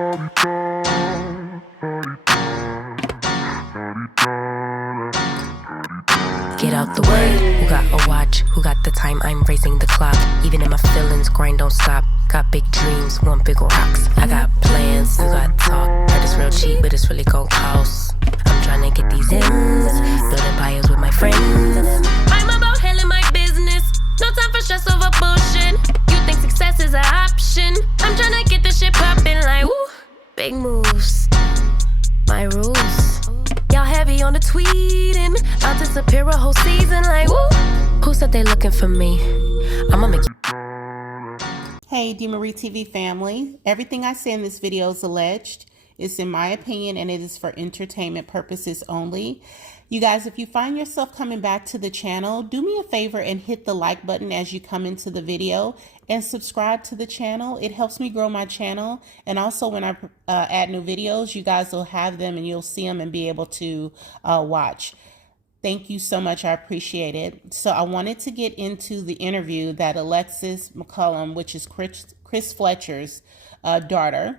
Get out the way. Who got a watch? Who got the time? I'm raising the clock. Even in my feelings, grind don't stop. Got big dreams, want big rocks. I got plans, you got talk. Heard it's real cheap, but it's really gon' cost. I'm trying to get these ends, building empires with my friends. I'm about handling my business. No time for stress over bullshit. You think success is an option? I'm trying to get this shit poppin' like woo. Big moves, my rules. Y'all heavy on the tweeting. I'll disappear a whole season like woo. Who said they looking for me? I'ma make you. Hey, DeMarie TV family. Everything I say in this video is alleged. It's in my opinion and it is for entertainment purposes only. You guys, if you find yourself coming back to the channel, do me a favor and hit the like button as you come into the video and subscribe to the channel. It helps me grow my channel. And also when I add new videos, you guys will have them and you'll see them and be able to watch. Thank you so much. I appreciate it. So I wanted to get into the interview that Alexis McCullum, which is Chris Fletcher's daughter.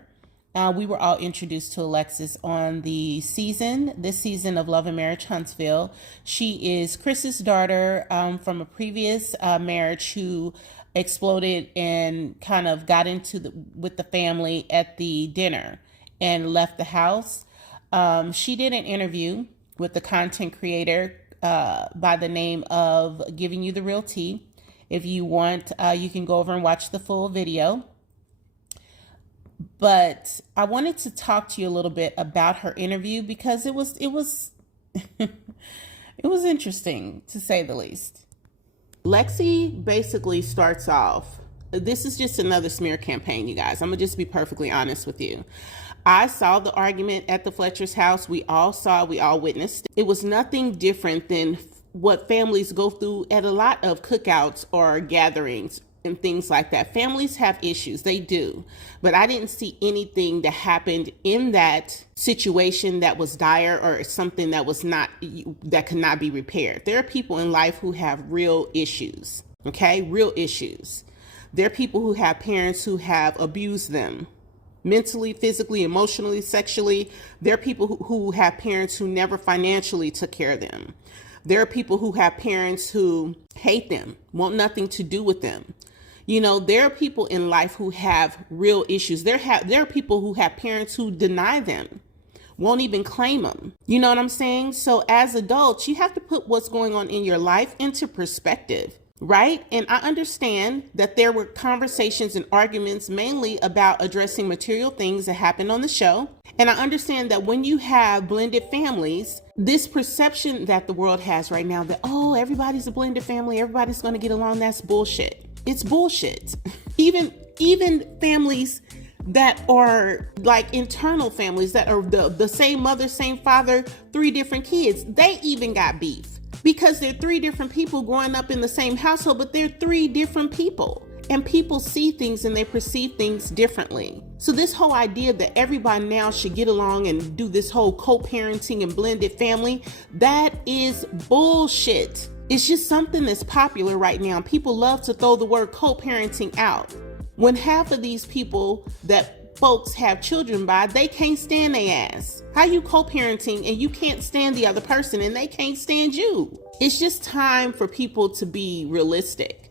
We were all introduced to Alexis on this season of Love and Marriage Huntsville. She is Chris's daughter from a previous marriage who exploded and kind of got into with the family at the dinner and left the house. She did an interview with the content creator by the name of Giving You the Real Tea. If you want, you can go over and watch the full video. But I wanted to talk to you a little bit about her interview because it was it was interesting to say the least. Lexi basically starts off, this is just another smear campaign, you guys. I'm gonna just be perfectly honest with you. I saw the argument at the Fletcher's house. We all saw, we all witnessed. It was nothing different than what families go through at a lot of cookouts or gatherings and things like that. Families have issues, they do. But I didn't see anything that happened in that situation that was dire or something that could not be repaired. There are people in life who have real issues, okay? Real issues. There are people who have parents who have abused them mentally, physically, emotionally, sexually. There are people who have parents who never financially took care of them. There are people who have parents who hate them, want nothing to do with them. You know, there are people in life who have real issues. There are people who have parents who deny them, won't even claim them. You know what I'm saying? So as adults, you have to put what's going on in your life into perspective, right? And I understand that there were conversations and arguments mainly about addressing material things that happened on the show. And I understand that when you have blended families, this perception that the world has right now that, oh, everybody's a blended family, everybody's going to get along, that's bullshit. It's bullshit. Even families that are like internal families that are the same mother, same father, 3 different kids, they even got beef because they're 3 different people growing up in the same household, but they're 3 different people. And people see things and they perceive things differently. So this whole idea that everybody now should get along and do this whole co-parenting and blended family, that is bullshit. It's just something that's popular right now. People love to throw the word co-parenting out. When half of these people that folks have children by, they can't stand their ass. How you co-parenting and you can't stand the other person and they can't stand you? It's just time for people to be realistic.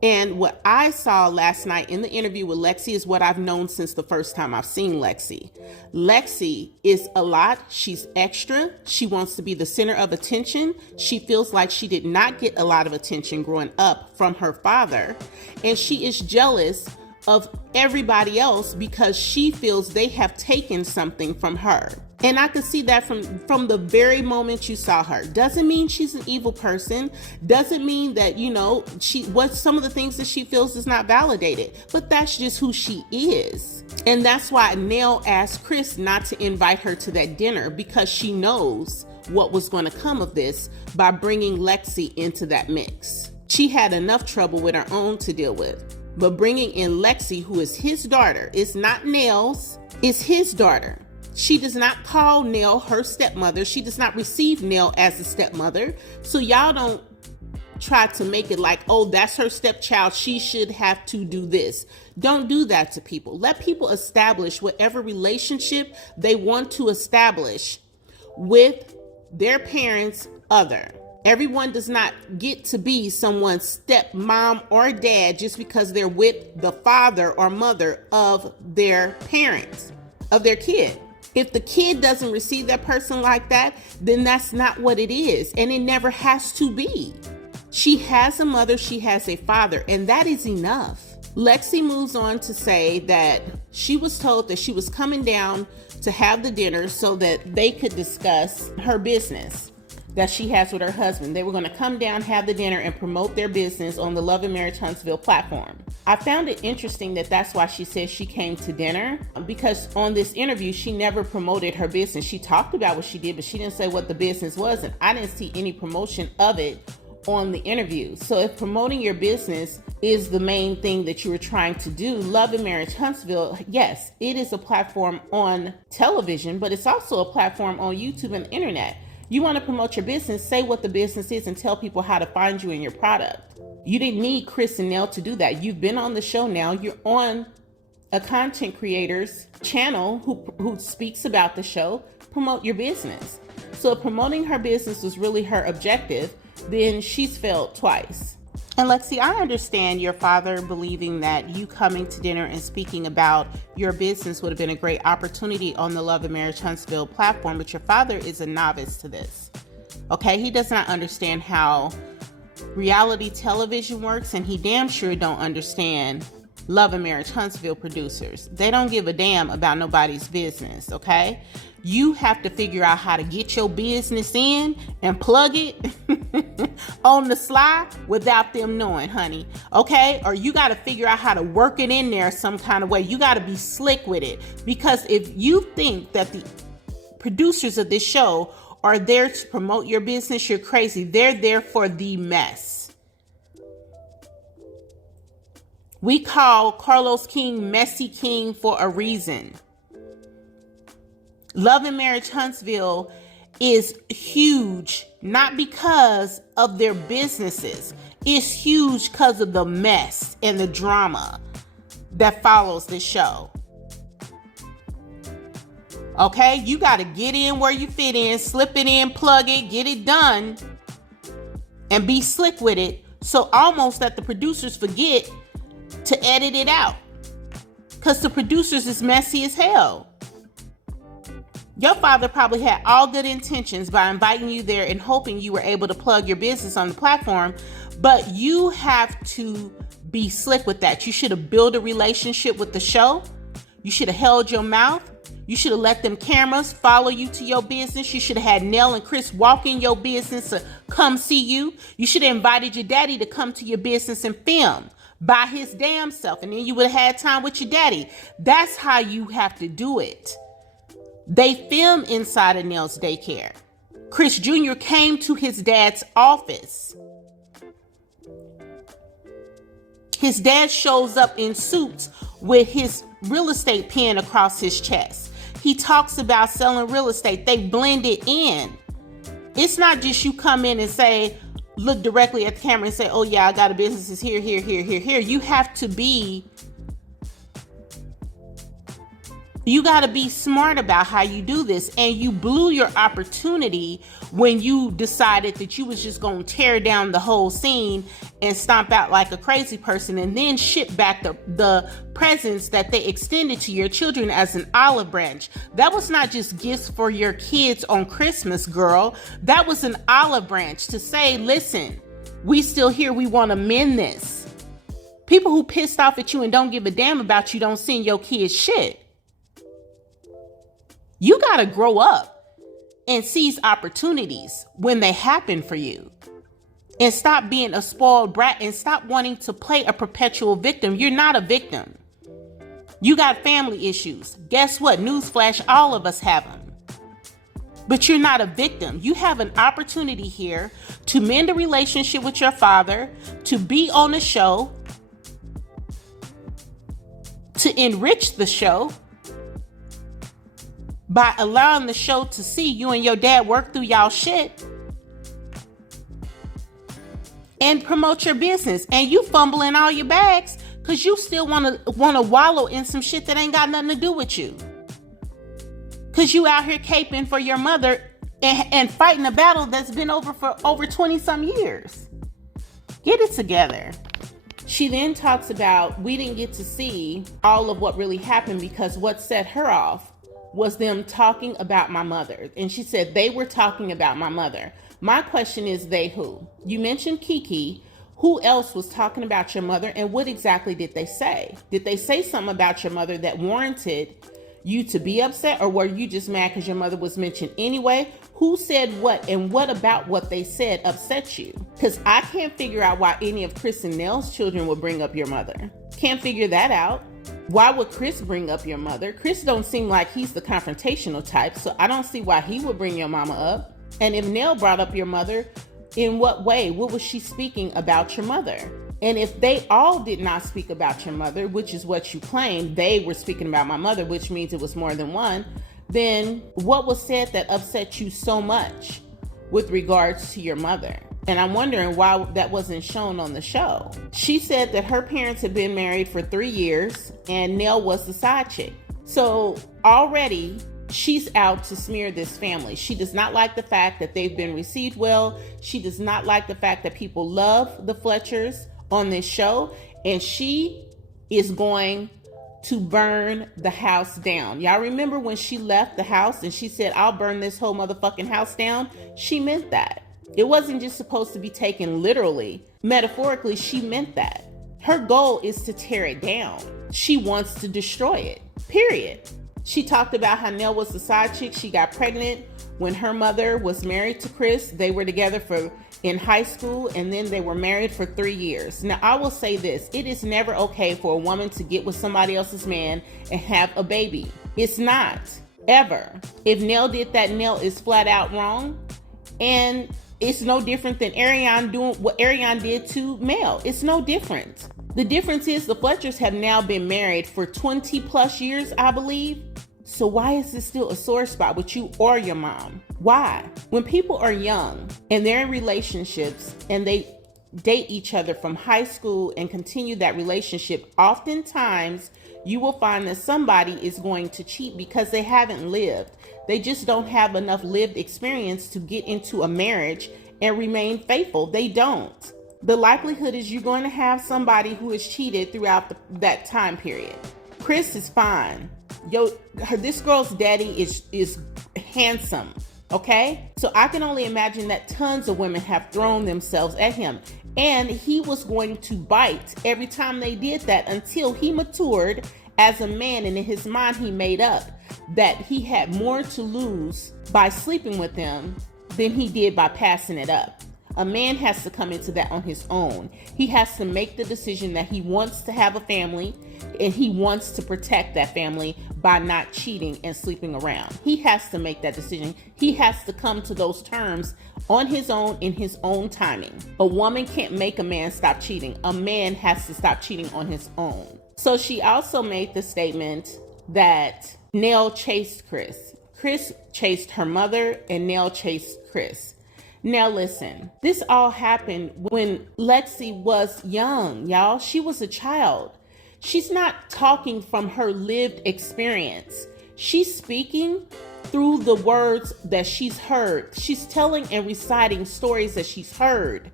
And what I saw last night in the interview with Lexi is what I've known since the first time I've seen Lexi. Lexi is a lot. She's extra. She wants to be the center of attention. She feels like she did not get a lot of attention growing up from her father. And she is jealous of everybody else because she feels they have taken something from her. And I could see that from the very moment you saw her. Doesn't mean she's an evil person. Doesn't mean that, you know, some of the things that she feels is not validated. But that's just who she is. And that's why Nell asked Chris not to invite her to that dinner because she knows what was going to come of this by bringing Lexi into that mix. She had enough trouble with her own to deal with. But bringing in Lexi, who is his daughter, it's not Nell's, it's his daughter. She does not call Nell her stepmother. She does not receive Nell as a stepmother. So y'all don't try to make it like, oh, that's her stepchild, she should have to do this. Don't do that to people. Let people establish whatever relationship they want to establish with their parents' other. Everyone does not get to be someone's stepmom or dad just because they're with the father or mother of their parents, of their kid. If the kid doesn't receive that person like that, then that's not what it is. And it never has to be. She has a mother, she has a father, and that is enough. Lexi moves on to say that she was told that she was coming down to have the dinner so that they could discuss her business that she has with her husband. They were going to come down, have the dinner, and promote their business on the Love and Marriage Huntsville platform. I found it interesting that that's why she said she came to dinner, because on this interview, she never promoted her business. She talked about what she did, but she didn't say what the business was, and I didn't see any promotion of it on the interview. So if promoting your business is the main thing that you were trying to do, Love and Marriage Huntsville, yes, it is a platform on television, but it's also a platform on YouTube and the internet. You want to promote your business, say what the business is and tell people how to find you and your product. You didn't need Chris and Nell to do that. You've been on the show now. You're on a content creator's channel who speaks about the show. Promote your business. So if promoting her business was really her objective, then she's failed twice. And Lexi, I understand your father believing that you coming to dinner and speaking about your business would have been a great opportunity on the Love and Marriage Huntsville platform, but your father is a novice to this. Okay, he does not understand how reality television works, and he damn sure don't understand Love and Marriage Huntsville producers. They don't give a damn about nobody's business, okay? You have to figure out how to get your business in and plug it on the sly without them knowing, honey. Okay? Or you got to figure out how to work it in there some kind of way. You got to be slick with it. Because if you think that the producers of this show are there to promote your business, you're crazy. They're there for the mess. We call Carlos King Messy King for a reason. Love and Marriage Huntsville is huge, not because of their businesses. It's huge because of the mess and the drama that follows the show. Okay, you got to get in where you fit in, slip it in, plug it, get it done, and be slick with it. So almost that the producers forget to edit it out, because the producers is messy as hell. Your father probably had all good intentions by inviting you there and hoping you were able to plug your business on the platform, but you have to be slick with that. You should have built a relationship with the show. You should have held your mouth. You should have let them cameras follow you to your business. You should have had Nell and Chris walk in your business to come see you. You should have invited your daddy to come to your business and film by his damn self, and then you would have had time with your daddy. That's how you have to do it. They film inside of Nell's daycare. Chris Jr. came to his dad's office. His dad shows up in suits with his real estate pen across his chest. He talks about selling real estate. They blend it in. It's not just you come in and say, look directly at the camera and say, oh yeah, I got a business. It's here, here, here, here, here. You have to be You got to be smart about how you do this. And you blew your opportunity when you decided that you was just going to tear down the whole scene and stomp out like a crazy person and then ship back the presents that they extended to your children as an olive branch. That was not just gifts for your kids on Christmas, girl. That was an olive branch to say, listen, we still here. We want to mend this. People who pissed off at you and don't give a damn about you don't send your kids shit. You got to grow up and seize opportunities when they happen for you. And stop being a spoiled brat and stop wanting to play a perpetual victim. You're not a victim. You got family issues. Guess what? Newsflash, all of us have them. But you're not a victim. You have an opportunity here to mend a relationship with your father, to be on the show, to enrich the show by allowing the show to see you and your dad work through y'all shit. and promote your business, and you fumbling all your bags because you still want to wallow in some shit that ain't got nothing to do with you. Because you out here caping for your mother and fighting a battle that's been over for over 20 some years. Get it together. She then talks about we didn't get to see all of what really happened because what set her off was them talking about my mother. And she said they were talking about my mother. My question is, they who? You mentioned Kiki. Who else was talking about your mother, and what exactly did they say? Did they say something about your mother that warranted you to be upset, or were you just mad because your mother was mentioned anyway? Who said what, and what about what they said upset you? Because I can't figure out why any of Chris and Nell's children would bring up your mother. Can't figure that out. Why would Chris bring up your mother? Chris don't seem like he's the confrontational type, so I don't see why he would bring your mama up. And if Nell brought up your mother, in what way? What was she speaking about your mother? And if they all did not speak about your mother, which is what you claim, they were speaking about my mother, which means it was more than one, then what was said that upset you so much with regards to your mother? And I'm wondering why that wasn't shown on the show. She said that her parents had been married for 3 years and Nell was the side chick. So already she's out to smear this family. She does not like the fact that they've been received well. She does not like the fact that people love the Fletchers on this show. And she is going to burn the house down. Y'all remember when she left the house and she said, I'll burn this whole motherfucking house down? She meant that. It wasn't just supposed to be taken literally. Metaphorically, she meant that. Her goal is to tear it down. She wants to destroy it, period. She talked about how Nell was the side chick. She got pregnant when her mother was married to Chris. They were together in high school, and then they were married for 3 years. Now, I will say this. It is never okay for a woman to get with somebody else's man and have a baby. It's not, ever. If Nell did that, Nell is flat out wrong. And it's no different than Ariane doing what Ariane did to Mel. It's no different. The difference is the Fletchers have now been married for 20 plus years, I believe. So why is this still a sore spot with you or your mom? Why? When people are young and they're in relationships and they date each other from high school and continue that relationship, oftentimes you will find that somebody is going to cheat because they haven't lived. They just don't have enough lived experience to get into a marriage and remain faithful. They don't. The likelihood is you're going to have somebody who has cheated throughout that time period. Chris is fine. This girl's daddy is handsome, okay? So I can only imagine that tons of women have thrown themselves at him. And he was going to bite every time they did that until he matured as a man, and in his mind he made up that he had more to lose by sleeping with them than he did by passing it up. A man has to come into that on his own. He has to make the decision that he wants to have a family and he wants to protect that family by not cheating and sleeping around. He has to make that decision. He has to come to those terms on his own in his own timing. A woman can't make a man stop cheating. A man has to stop cheating on his own. So she also made the statement that Nell chased Chris. Chris chased her mother and Nell chased Chris. Now listen, this all happened when Lexi was young, y'all. She was a child. She's not talking from her lived experience. She's speaking through the words that she's heard. She's telling and reciting stories that she's heard.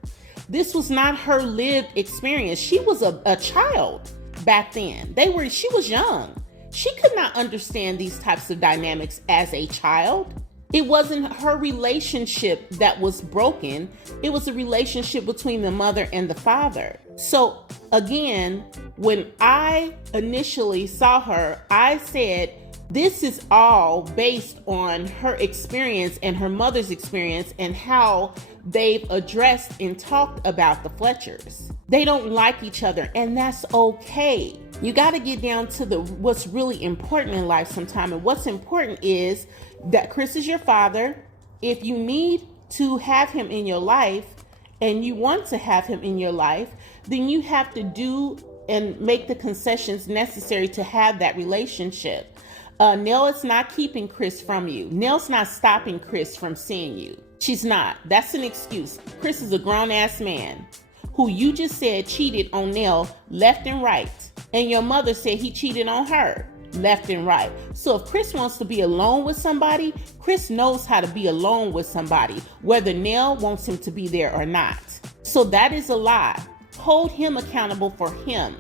This was not her lived experience. She was a child back then. She was young. She could not understand these types of dynamics as a child. It wasn't her relationship that was broken. It was a relationship between the mother and the father. So again, when I initially saw her, I said, this is all based on her experience and her mother's experience and how they've addressed and talked about the Fletchers. They don't like each other, and that's okay. You got to get down to what's really important in life sometime. And what's important is that Chris is your father. If you need to have him in your life and you want to have him in your life, then you have to do and make the concessions necessary to have that relationship. Nell is not keeping Chris from you. Nell's not stopping Chris from seeing you. She's not. That's an excuse. Chris is a grown-ass man who you just said cheated on Nell left and right. And your mother said he cheated on her left and right. So if Chris wants to be alone with somebody, Chris knows how to be alone with somebody, whether Nell wants him to be there or not. So that is a lie. Hold him accountable for him.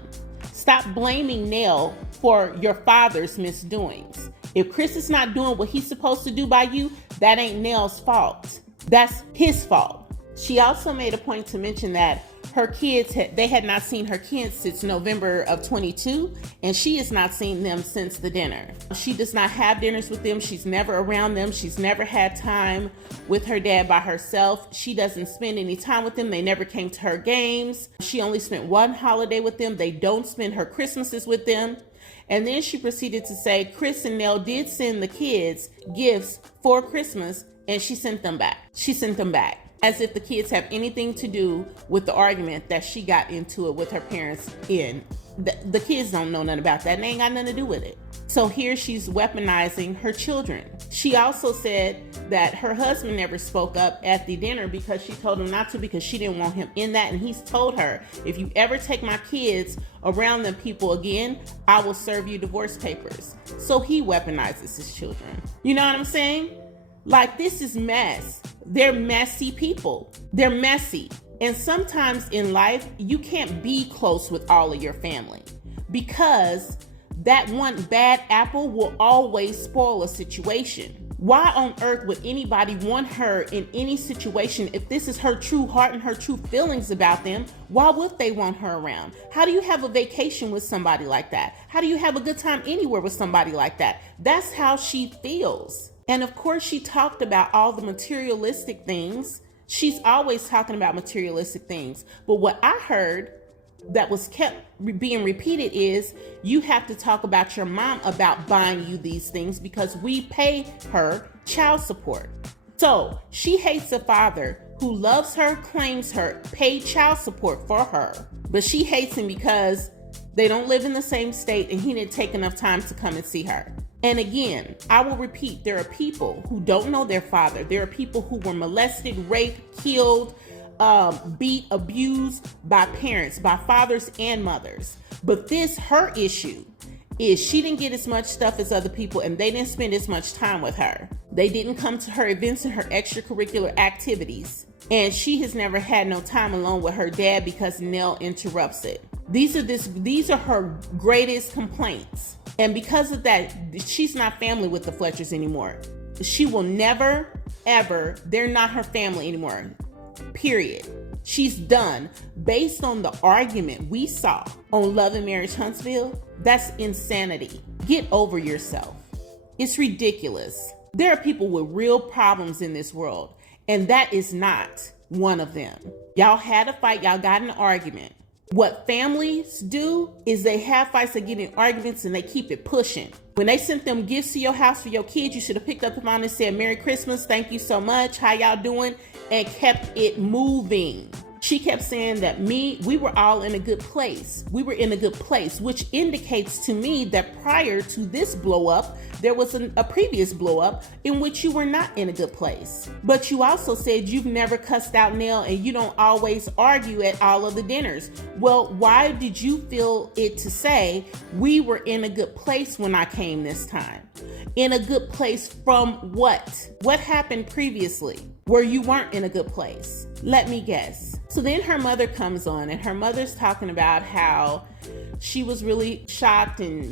Stop blaming Nell for your father's misdoings. If Chris is not doing what he's supposed to do by you, that ain't Nell's fault. That's his fault. She also made a point to mention that her kids, they had not seen her kids since November of 22, and she has not seen them since the dinner. She does not have dinners with them. She's never around them. She's never had time with her dad by herself. She doesn't spend any time with them. They never came to her games. She only spent one holiday with them. They don't spend her Christmases with them. And then she proceeded to say Chris and Nell did send the kids gifts for Christmas, and she sent them back. She sent them back. As if the kids have anything to do with the argument that she got into it with her parents in. The kids don't know nothing about that. They ain't got nothing to do with it. So here she's weaponizing her children. She also said that her husband never spoke up at the dinner because she told him not to, because she didn't want him in that. And he's told her, if you ever take my kids around them people again, I will serve you divorce papers. So he weaponizes his children. You know what I'm saying? Like, this is mess. They're messy people. They're messy. And sometimes in life, you can't be close with all of your family because that one bad apple will always spoil a situation. Why on earth would anybody want her in any situation if this is her true heart and her true feelings about them? Why would they want her around? How do you have a vacation with somebody like that? How do you have a good time anywhere with somebody like that? That's how she feels. And of course, she talked about all the materialistic things. She's always talking about materialistic things. But what I heard that was kept being repeated is, you have to talk about your mom about buying you these things because we pay her child support. So she hates a father who loves her, claims her, paid child support for her. But she hates him because they don't live in the same state and he didn't take enough time to come and see her. And again, I will repeat, there are people who don't know their father. There are people who were molested, raped, killed, beat, abused by parents, by fathers and mothers. But her issue is she didn't get as much stuff as other people and they didn't spend as much time with her. They didn't come to her events and her extracurricular activities. And she has never had no time alone with her dad because Nell interrupts it. These are her greatest complaints. And because of that, she's not family with the Fletchers anymore. She will never, ever, they're not her family anymore. Period. She's done. Based on the argument we saw on Love and Marriage Huntsville, that's insanity. Get over yourself. It's ridiculous. There are people with real problems in this world, and that is not one of them. Y'all had a fight, y'all got in an argument. What families do is they have fights, they get in arguments, and they keep it pushing. When they sent them gifts to your house for your kids, you should have picked up the phone and said, Merry Christmas, thank you so much, how y'all doing? And kept it moving. She kept saying that we were all in a good place. We were in a good place, which indicates to me that prior to this blow up, there was a previous blow up in which you were not in a good place. But you also said you've never cussed out Nell and you don't always argue at all of the dinners. Well, why did you feel it to say we were in a good place when I came this time? In a good place from what? What happened previously where you weren't in a good place? Let me guess. So then her mother comes on and her mother's talking about how she was really shocked and,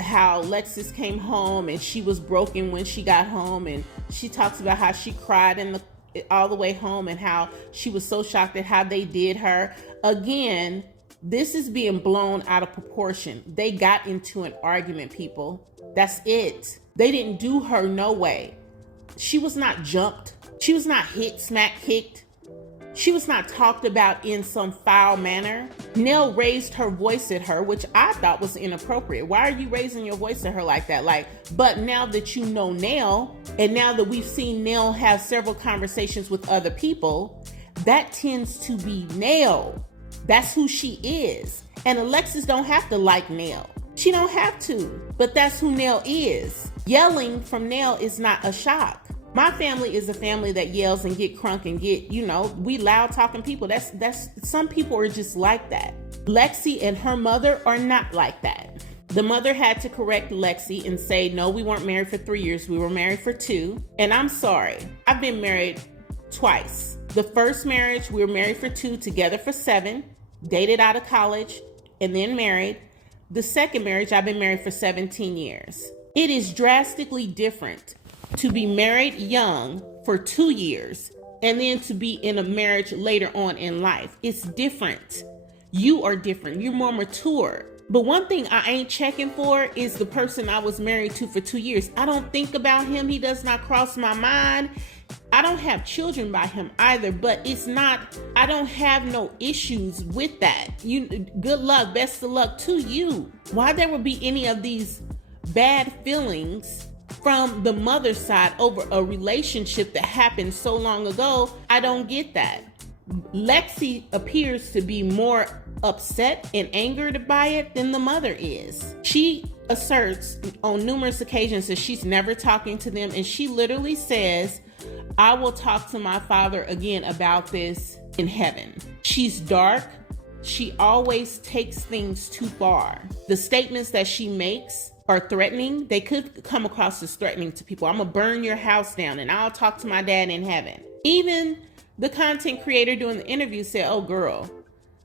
how Lexis came home and she was broken when she got home. And she talks about how she cried all the way home and how she was so shocked at how they did her. Again, this is being blown out of proportion. They got into an argument, people. That's it. They didn't do her no way. She was not jumped. She was not hit, smack, kicked. She was not talked about in some foul manner. Nell raised her voice at her, which I thought was inappropriate. Why are you raising your voice at her like that? But now that you know Nell, and now that we've seen Nell have several conversations with other people, that tends to be Nell. That's who she is. And Alexis don't have to like Nell. She don't have to, but that's who Nell is. Yelling from Nell is not a shock. My family is a family that yells and get crunk and get, we loud talking people. That's some people are just like that. Lexi and her mother are not like that. The mother had to correct Lexi and say, no, we weren't married for 3 years. We were married for 2. And I'm sorry, I've been married twice. The first marriage, we were married for 2, together for 7, dated out of college, and then married. The second marriage, I've been married for 17 years. It is drastically different to be married young for 2 years and then to be in a marriage later on in life. It's different. You are different. You're more mature. But one thing I ain't checking for is the person I was married to for 2 years. I don't think about him. He does not cross my mind. I don't have children by him either, but I don't have no issues with that. Good luck, best of luck to you. Why there would be any of these bad feelings from the mother's side over a relationship that happened so long ago, I don't get that. Lexi appears to be more upset and angered by it than the mother is. She asserts on numerous occasions that she's never talking to them, and she literally says, I will talk to my father again about this in heaven. She's dark. She always takes things too far. The statements that she makes are threatening. They could come across as threatening to people. I'm gonna burn your house down and I'll talk to my dad in heaven. Even the content creator doing the interview said, oh girl,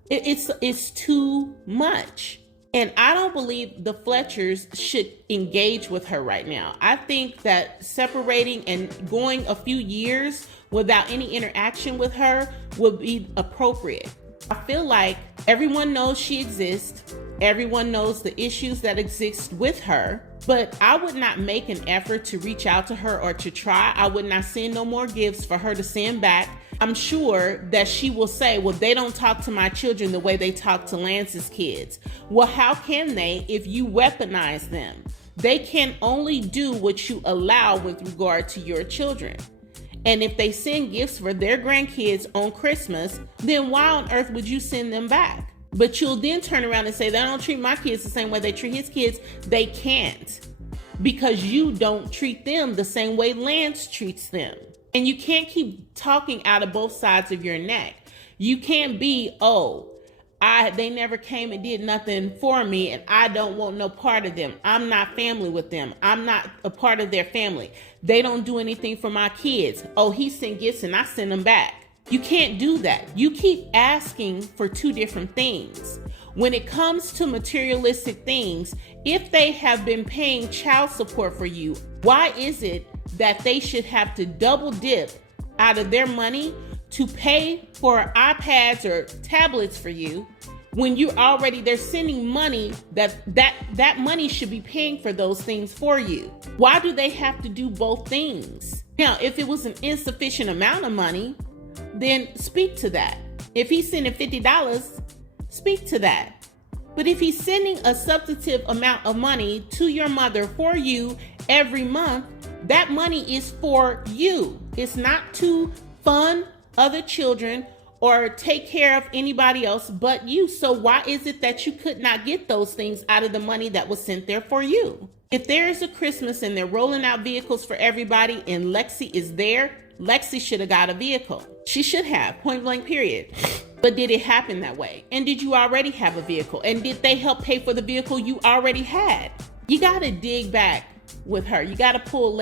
it's too much. And I don't believe the Fletchers should engage with her right now. I think that separating and going a few years without any interaction with her would be appropriate. I feel like everyone knows she exists. Everyone knows the issues that exist with her, but I would not make an effort to reach out to her or to try. I would not send no more gifts for her to send back. I'm sure that she will say, well, they don't talk to my children the way they talk to Lance's kids. Well, how can they if you weaponize them? They can only do what you allow with regard to your children. And if they send gifts for their grandkids on Christmas, then why on earth would you send them back? But you'll then turn around and say, they don't treat my kids the same way they treat his kids. They can't, because you don't treat them the same way Lance treats them. And you can't keep talking out of both sides of your neck. You can't be, they never came and did nothing for me and I don't want no part of them. I'm not family with them. I'm not a part of their family. They don't do anything for my kids. Oh, he sent gifts and I send them back. You can't do that. You keep asking for two different things. When it comes to materialistic things, if they have been paying child support for you, why is it that they should have to double dip out of their money to pay for iPads or tablets for you when they're sending money that money should be paying for those things for you? Why do they have to do both things? Now, if it was an insufficient amount of money, then speak to that. If he's sending $50, speak to that. But if he's sending a substantive amount of money to your mother for you every month, that money is for you. It's not to fund other children or take care of anybody else but you. So why is it that you could not get those things out of the money that was sent there for you? If there is a Christmas and they're rolling out vehicles for everybody and Lexi is there, Lexi should have got a vehicle. She should have, point blank period. But did it happen that way? And did you already have a vehicle? And did they help pay for the vehicle you already had? You got to dig back with her. You got to pull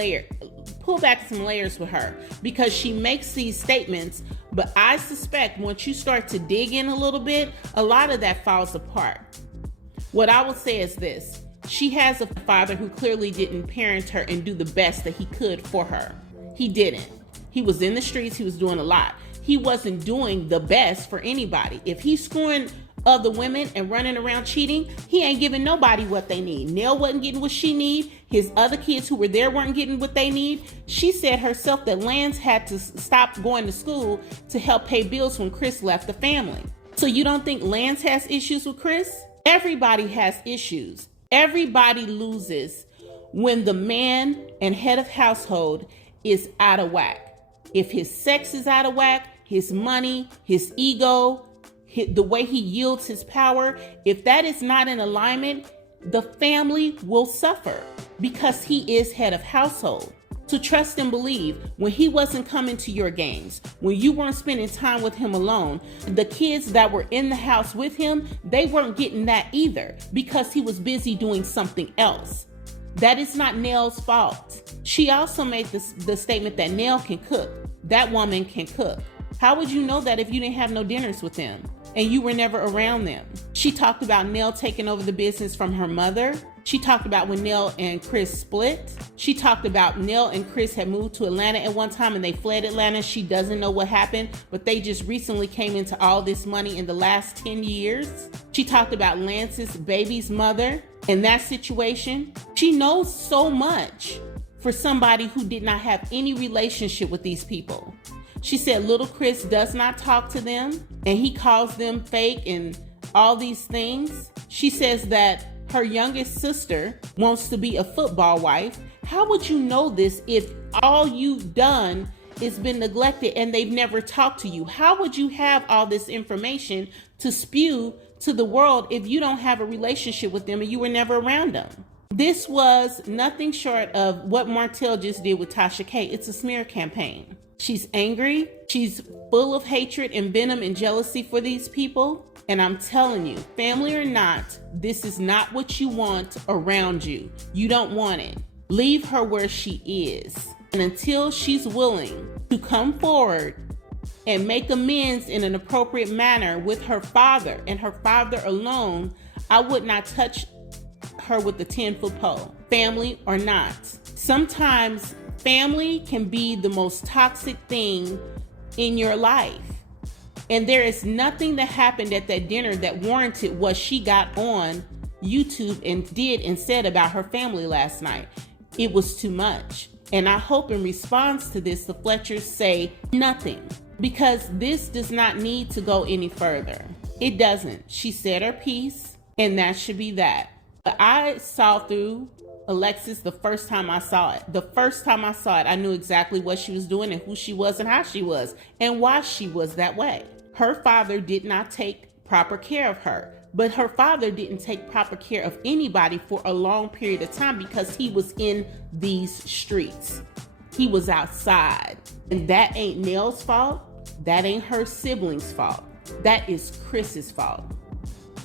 back some layers with her, because she makes these statements, but I suspect once you start to dig in a little bit, a lot of that falls apart. What I will say is this: she has a father who clearly didn't parent her and do the best that he could for her. He didn't. He was in the streets. He was doing a lot. He wasn't doing the best for anybody. If he's screwing other women and running around cheating, he ain't giving nobody what they need. Nell wasn't getting what she need. His other kids who were there weren't getting what they need. She said herself that Lance had to stop going to school to help pay bills when Chris left the family. So you don't think Lance has issues with Chris? Everybody has issues. Everybody loses when the man and head of household is out of whack. If his sex is out of whack, his money, his ego, the way he yields his power, if that is not in alignment, the family will suffer because he is head of household. to trust and believe when he wasn't coming to your games, when you weren't spending time with him alone. The kids that were in the house with him, they weren't getting that either because he was busy doing something else. That is not Nell's fault. She also made the statement that Nell can cook. That woman can cook. How would you know that if you didn't have no dinners with them and you were never around them? She talked about Nell taking over the business from her mother. She talked about when Nell and Chris split. She talked about Nell and Chris had moved to Atlanta at one time and they fled Atlanta. She doesn't know what happened, but they just recently came into all this money in the last 10 years. She talked about Lance's baby's mother and that situation. She knows so much for somebody who did not have any relationship with these people. She said little Chris does not talk to them and he calls them fake and all these things. She says that her youngest sister wants to be a football wife. How would you know this if all you've done is been neglected and they've never talked to you? How would you have all this information to spew to the world if you don't have a relationship with them and you were never around them? This was nothing short of what Martell just did with Tasha K. It's a smear campaign. She's angry. She's full of hatred and venom and jealousy for these people. And I'm telling you, family or not, this is not what you want around you. You don't want it. Leave her where she is. And until she's willing to come forward and make amends in an appropriate manner with her father and her father alone, I would not touch her with the 10-foot pole, family or not. Sometimes family can be the most toxic thing in your life. And there is nothing that happened at that dinner that warranted what she got on YouTube and did and said about her family last night. It was too much. And I hope in response to this, the Fletchers say nothing, because this does not need to go any further. It doesn't. She said her piece, and that should be that. But I saw through Alexis the first time I saw it. The first time I saw it, I knew exactly what she was doing and who she was and how she was and why she was that way. Her father did not take proper care of her, but her father didn't take proper care of anybody for a long period of time because he was in these streets. He was outside. And that ain't Nell's fault. That ain't her siblings' fault. That is Chris's fault.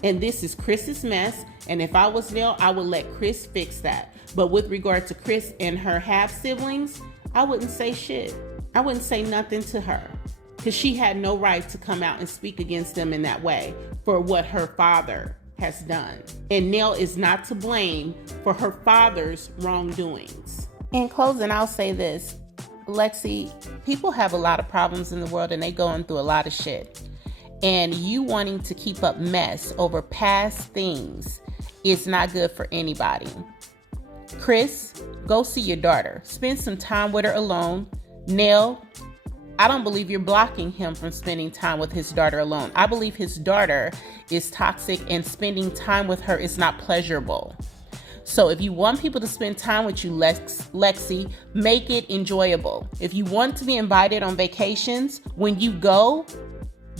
And this is Chris's mess. And if I was Nell, I would let Chris fix that. But with regard to Chris and her half-siblings, I wouldn't say shit. I wouldn't say nothing to her, because she had no right to come out and speak against them in that way for what her father has done. And Nell is not to blame for her father's wrongdoings. In closing, I'll say this. Lexi, people have a lot of problems in the world and they going through a lot of shit. And you wanting to keep up mess over past things is not good for anybody. Chris, go see your daughter. Spend some time with her alone. Nell, I don't believe you're blocking him from spending time with his daughter alone. I believe his daughter is toxic and spending time with her is not pleasurable. So if you want people to spend time with you, Lexi, make it enjoyable. If you want to be invited on vacations, when you go,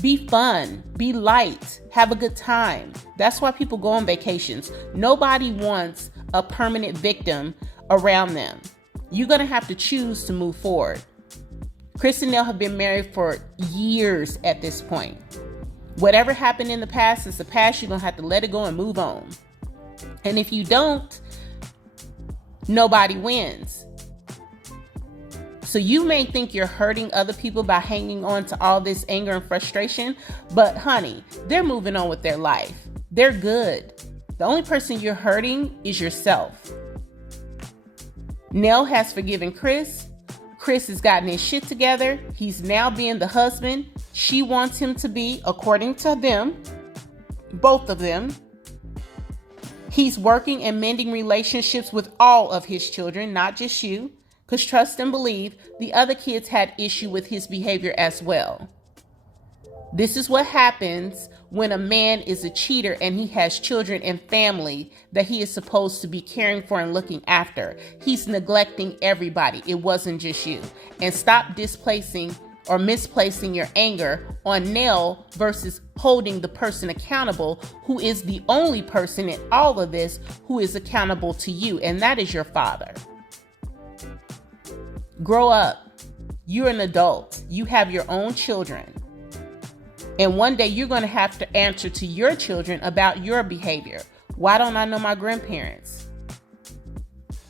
be fun, be light, have a good time. That's why people go on vacations. Nobody wants a permanent victim around them. You're going to have to choose to move forward. Chris and Nell have been married for years at this point. Whatever happened in the past is the past. You're going to have to let it go and move on. And if you don't, nobody wins. So you may think you're hurting other people by hanging on to all this anger and frustration, but honey, they're moving on with their life. They're good. The only person you're hurting is yourself. Nell has forgiven Chris. Chris has gotten his shit together. He's now being the husband she wants him to be, according to them, both of them. He's working and mending relationships with all of his children, not just you. Because trust and believe, the other kids had issue with his behavior as well. This is what happens when a man is a cheater and he has children and family that he is supposed to be caring for and looking after. He's neglecting everybody. It wasn't just you. And stop displacing or misplacing your anger on Nell versus holding the person accountable who is the only person in all of this who is accountable to you, and that is your father. Grow up. You're an adult. You have your own children. And one day you're going to have to answer to your children about your behavior. Why don't I know my grandparents?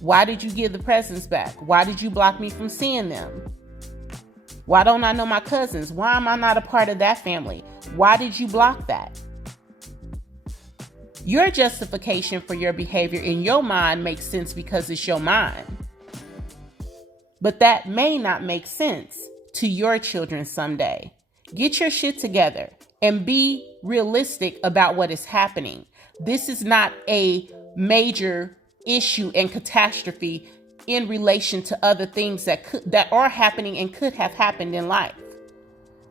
Why did you give the presents back? Why did you block me from seeing them? Why don't I know my cousins? Why am I not a part of that family? Why did you block that? Your justification for your behavior in your mind makes sense because it's your mind. But that may not make sense to your children someday. Get your shit together and be realistic about what is happening. This is not a major issue and catastrophe in relation to other things that are happening and could have happened in life.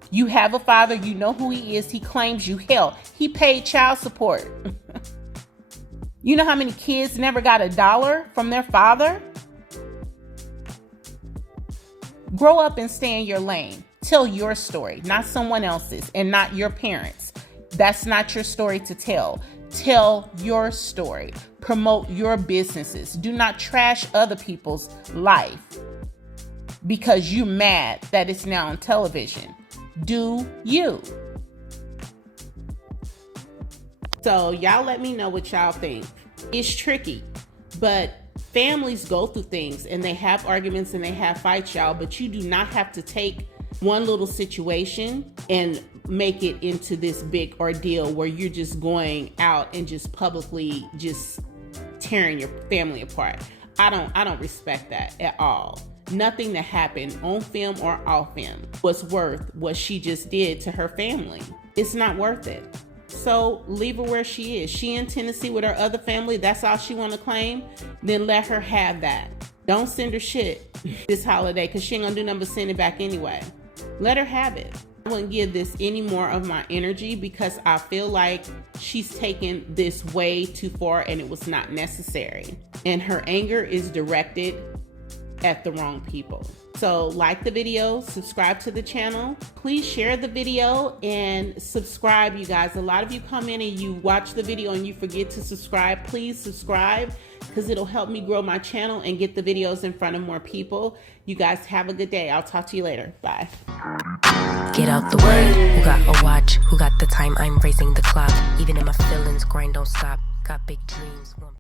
You have a father, you know who he is, he claims you. Hell, he paid child support. You know how many kids never got $1 from their father? Grow up and stay in your lane. Tell your story, not someone else's, and not your parents'. That's not your story to tell. Tell your story. Promote your businesses. Do not trash other people's life because you're mad that it's now on television. Do you? So y'all let me know what y'all think. It's tricky, but families go through things and they have arguments and they have fights, y'all, but you do not have to take one little situation and make it into this big ordeal where you're just going out and just publicly just tearing your family apart. I don't respect that at all. Nothing that happened on film or off film was worth what she just did to her family. It's not worth it. So leave her where she is. She in Tennessee with her other family. That's all she want to claim. Then let her have that. Don't send her shit this holiday because she ain't gonna do nothing but send it back anyway. Let her have it. I wouldn't give this any more of my energy because I feel like she's taken this way too far and it was not necessary. And her anger is directed at the wrong people. So like the video, subscribe to the channel. Please share the video and subscribe, you guys. A lot of you come in and you watch the video and you forget to subscribe. Please subscribe because it'll help me grow my channel and get the videos in front of more people. You guys have a good day. I'll talk to you later. Bye. Get out the way. Who got a watch? Who got the time? I'm raising the clock. Even if my feelings grind don't stop. Got big dreams.